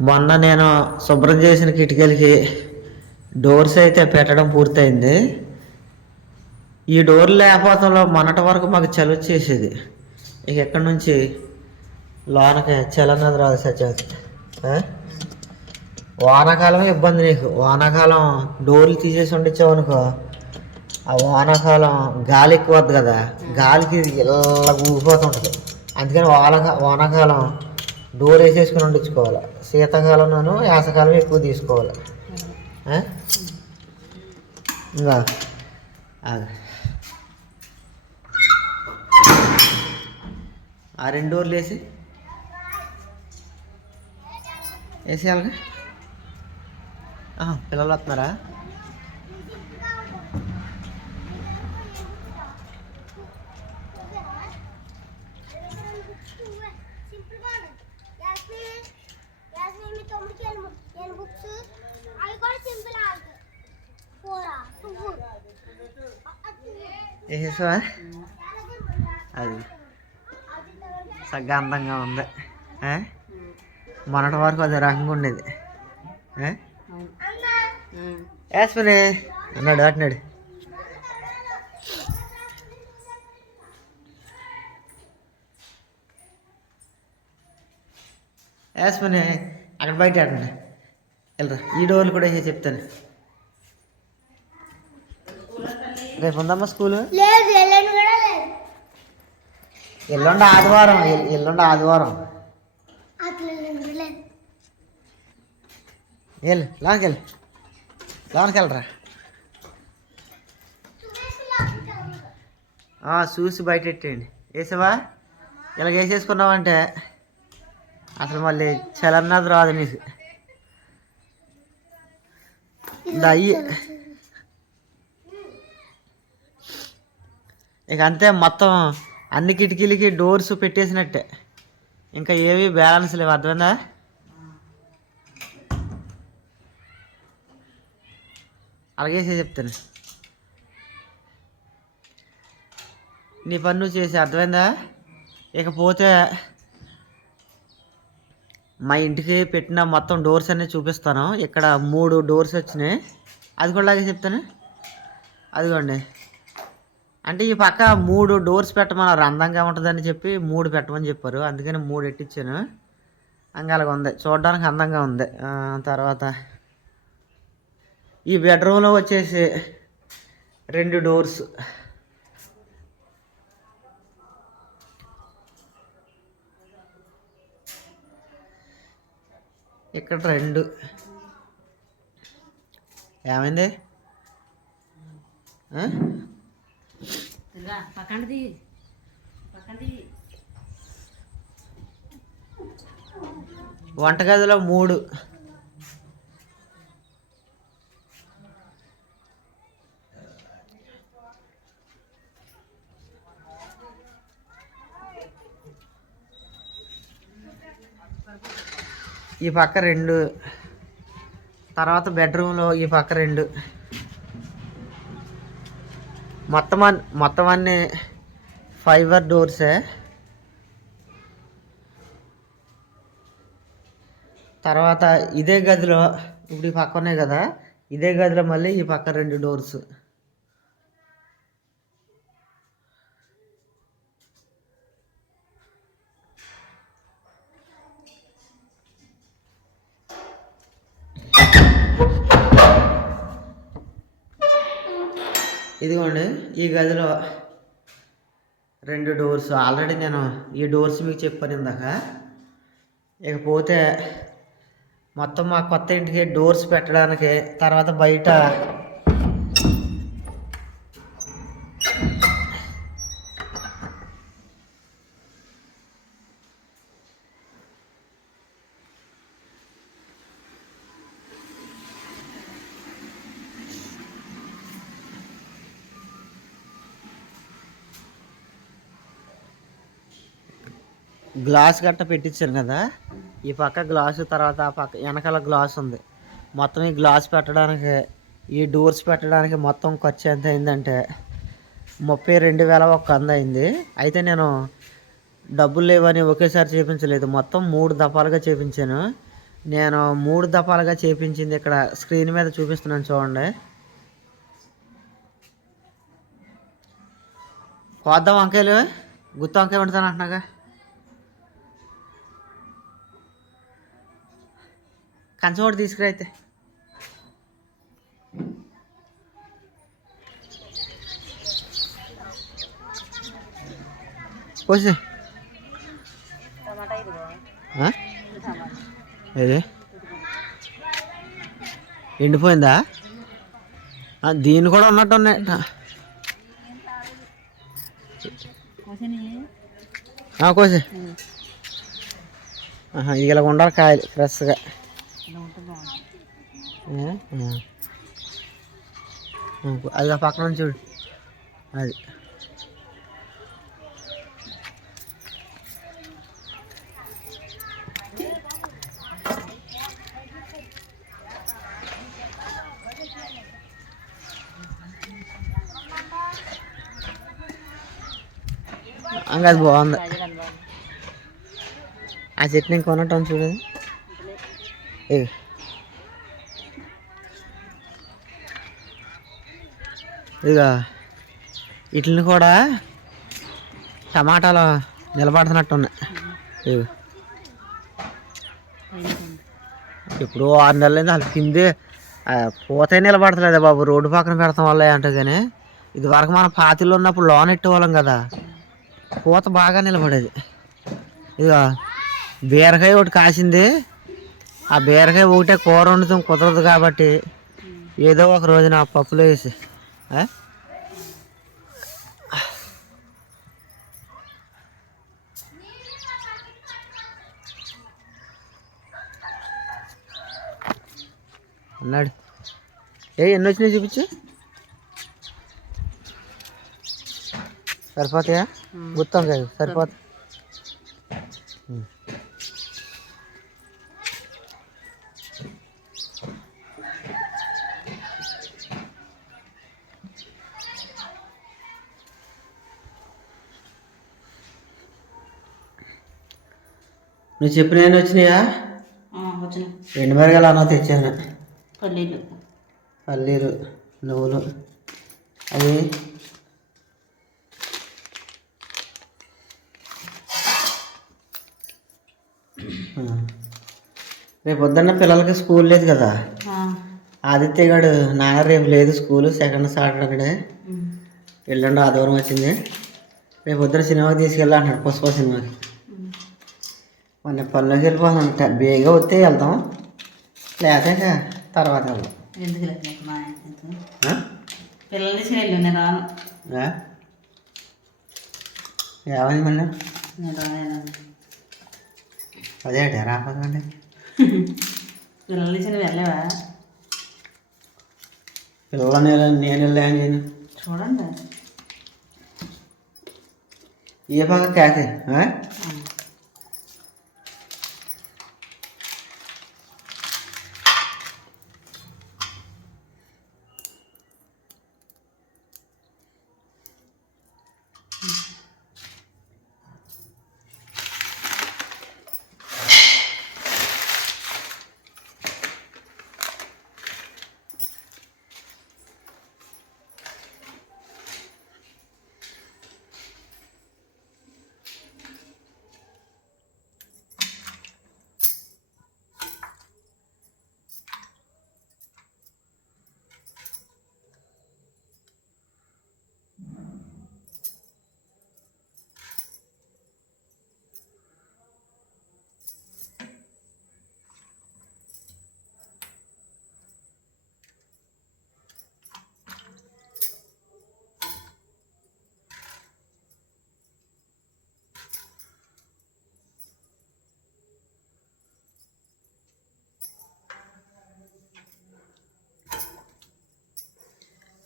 మొన్న నేను శుభ్రం చేసిన కిటికీలకి డోర్స్ అయితే పెట్టడం పూర్తయింది. ఈ డోర్ లేకపోతంలో మొన్నటి వరకు మాకు చలి వచ్చేసేది. ఇక ఎక్కడి నుంచి? లోనకి చలి అన్నది రాదు సచ్చేది వానాకాలం ఇబ్బంది నీకు. వానాకాలం డోర్లు తీసేసి ఉండిచ్చావు అనుకో ఆ వానాకాలం గాలి ఎక్కువ వద్దు కదా. గాలికి ఇలా ఊగిపోతుంటుంది. అందుకని వాన వానాకాలం డోర్ వేసేసుకుని ఉండించుకోవాలి. శీతాకాలంలోనూ యాసకాలం ఎక్కువ తీసుకోవాలి. ఇంకా ఆ రెండు డోర్లు వేసి. వేసేయాలిగా. పిల్లలు వస్తున్నారా? వేసేసావా అది. సగ్గా అందంగా ఉంది? మొన్నటి వరకు అది రకంగా ఉండేది. వేసుకుని అన్నాడు అట్నాడు వేసుకుని అక్కడ బయట ఆడండి వెళ్ళరా ఈ డోర్లు కూడా వేసి చెప్తాను. రేపు ఉందమ్మా స్కూలు? లేదు ఎల్లుండి కూడా లేదు. ఎల్లుండి ఆదివారం ఎల్- ఎల్లుండి ఆదివారం. వెళ్ళు లోనికి వెళ్ళు లోనికి వెళ్ళరా చూసి బయట పెట్టేయండి వేసావా? ఇలాగ వేసేసుకున్నావంటే అసలు మళ్ళీ చలన్నది రాదు నీకు. ఇందా ఇక అంతే మొత్తం అన్ని కిటికీలకి డోర్స్ పెట్టేసినట్టే. ఇంకా ఏవి బ్యాలెన్స్ లేవు అర్థమైందా? అలాగే చేసి చెప్తాను. నీ పని నువ్వు చేసి అర్థమైందా? ఇకపోతే మా ఇంటికి పెట్టిన మొత్తం డోర్స్ అన్నీ చూపిస్తాను. ఇక్కడ మూడు డోర్స్ వచ్చినాయి. అది కూడా అలాగే చెప్తాను. అదిగోండి. అంటే ఈ పక్క మూడు డోర్స్ పెట్టమన్నారు. అందంగా ఉంటుందని చెప్పి మూడు పెట్టమని చెప్పారు. అందుకని మూడు ఎట్టించాను అంగా అలాగ ఉంది. చూడడానికి అందంగా ఉంది. తర్వాత ఈ బెడ్రూమ్లో వచ్చేసి రెండు డోర్స్. ఇక్కడ రెండు. ఏమైంది? ఆ? పక్కండి వంటగదిలో మూడు. ఈ పక్క రెండు. తర్వాత బెడ్రూమ్లో ఈ పక్క రెండు. మొత్తం మొత్తం అన్ని ఫైబర్ డోర్సే తర్వాత ఇదే గదిలో ఇప్పుడు ఈ పక్కనే కదా ఇదే గదిలో మళ్ళీ ఈ పక్క రెండు డోర్స్ ఇదిగోండి ఈ గదిలో రెండు డోర్స్ ఆల్రెడీ నేను ఈ డోర్స్ మీకు చెప్పాను ఇందాక. ఇకపోతే మొత్తం మా కొత్త ఇంటికి డోర్స్ పెట్టడానికి తర్వాత బయట గ్లాస్ గట్ట పెట్టించాను కదా. ఈ పక్క గ్లాసు తర్వాత ఆ పక్క వెనకాల గ్లాస్ ఉంది. మొత్తం ఈ గ్లాస్ పెట్టడానికి ఈ డోర్స్ పెట్టడానికి మొత్తం ఖర్చు ఎంత అయిందంటే ముప్పై రెండు వేల ఒక వంద అయింది. అయితే నేను డబ్బులు లేవని ఒకేసారి చేపించలేదు. మొత్తం మూడు దఫాలుగా చేపించాను. నేను మూడు దఫాలుగా చేపించింది ఇక్కడ స్క్రీన్ మీద చూపిస్తున్నాను చూడండి. కోద్దాం వంకాయలు గుత్తి వంకాయ వండుతాను అంటున్నాగా. కంచోటి తీసుకురా అయితే. కోసి. టమాటా ఇదిగో ఆ? ఇది టమాటా ఏది? ఎండిపోయిందా? ఆ, దీన్ని కూడా ఉన్నట్టు ఉన్నాయి కోసి. ఆహా, ఇలా ఉండాలి కాయలు ఫ్రెష్గా. అది ఆ పక్కన చూడు. అది. అది బాగుంది. ఆ చట్నీ కొనటం చూడు. ఇదిగా ఇక వీటిని కూడా టమాటాలు నిలబడుతున్నట్టు ఉన్నాయి ఇవి ఇప్పుడు ఆరు నెలలైంది అసలు కిందే పోతే నిలబడతలేదు బాబు. రోడ్డు పక్కన పెడతాం వల్ల అంటే కానీ ఇది వరకు మనం పాతిలో ఉన్నప్పుడు లోన్ ఎట్టేవాళ్ళం కదా. పూత బాగా నిలబడేది. ఇక బీరకాయ ఒకటి కాసింది. ఆ బీరకాయ ఒకటే కూర వండుతాం కుదరదు కాబట్టి ఏదో ఒక రోజున ఆ పప్పులో వేసి? అన్నాడు. ఏ ఎన్ని వచ్చినాయి చూపించు. సరిపోతాయా? గుత్తం కాదు సరిపోతా. నువ్వు చెప్పిన ఎన్ని వచ్చినాయా? వచ్చిన ఎండు మిరగాయలు అన్న తెచ్చాను. పల్లీలు. పల్లీలు నువ్వులు. అవి. రేపు పొద్దున్న పిల్లలకి స్కూల్ లేదు కదా? ఆదిత్య గారు నాన్న రేపు లేదు స్కూల్ సెకండ్ సాటర్డే ఎల్లుండి ఆదివారం వచ్చింది. రేపు పొద్దున సినిమాకి తీసుకెళ్ళి అంటాడు పుష్ప సినిమాకి. మొన్న పనులోకి వెళ్ళిపోతానంట బేగా వస్తే వెళ్తాం. లేకపోతే తర్వాత వెళ్దాం ఎందుకు? పిల్లలు తీసుకుని వెళ్ళు నేను రాను? ఏమైంది మళ్ళీ? నేను రాను అదే రాకపోతే పిల్లలు తీసుకుని వెళ్ళవా పిల్లలు నేను నేను వెళ్ళా నేను చూడండి. ఏ పక్క కేకే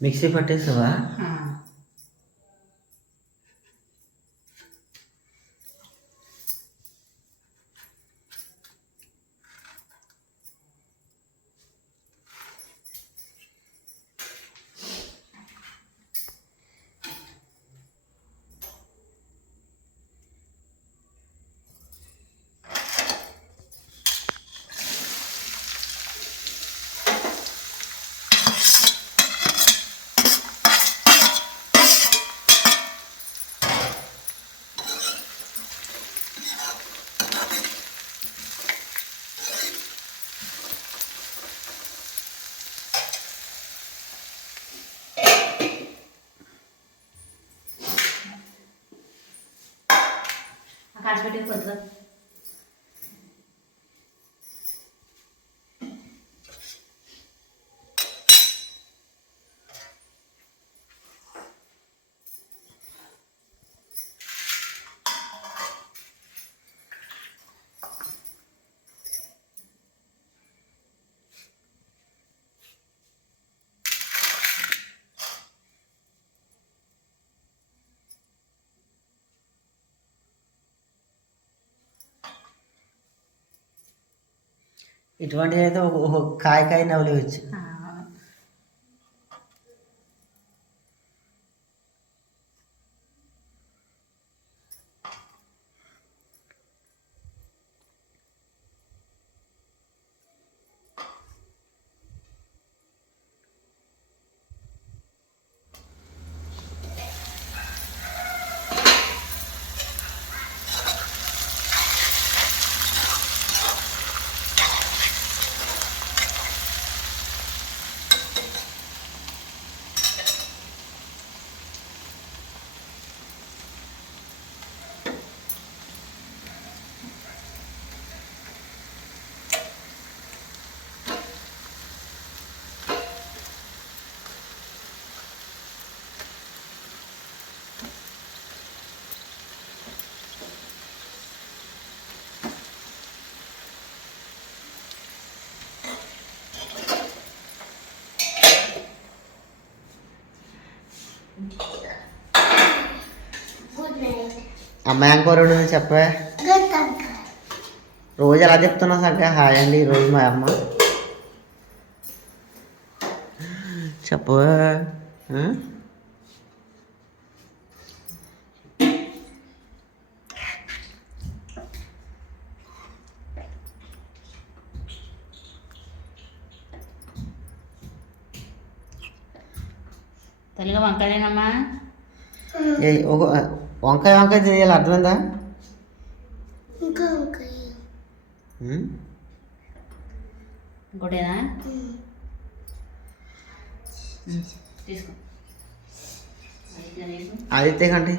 ఆ? మిక్సీ పట్టేసావా కాసి 他这粉丝。ఇటువంటిది అయితే ఒక ఒక కాయ కాయ నవలేవచ్చు ఆ, అమ్మాయి ఇంకోరుడు చెప్పే గుడ్ తంక రోజు ఎలా చెప్తున్నావు సక్క హాయ్ అండి ఈరోజు మా అమ్మ చెప్పు ఆ? తెలుగు వంకాయలేనమ్మా ఏ ఒక వంకాయ వంకాయ చేయాలి అర్థమైందా? ఇంకా ఉం? ఇంకోటేనా? తీసుకో. అయితే కంటే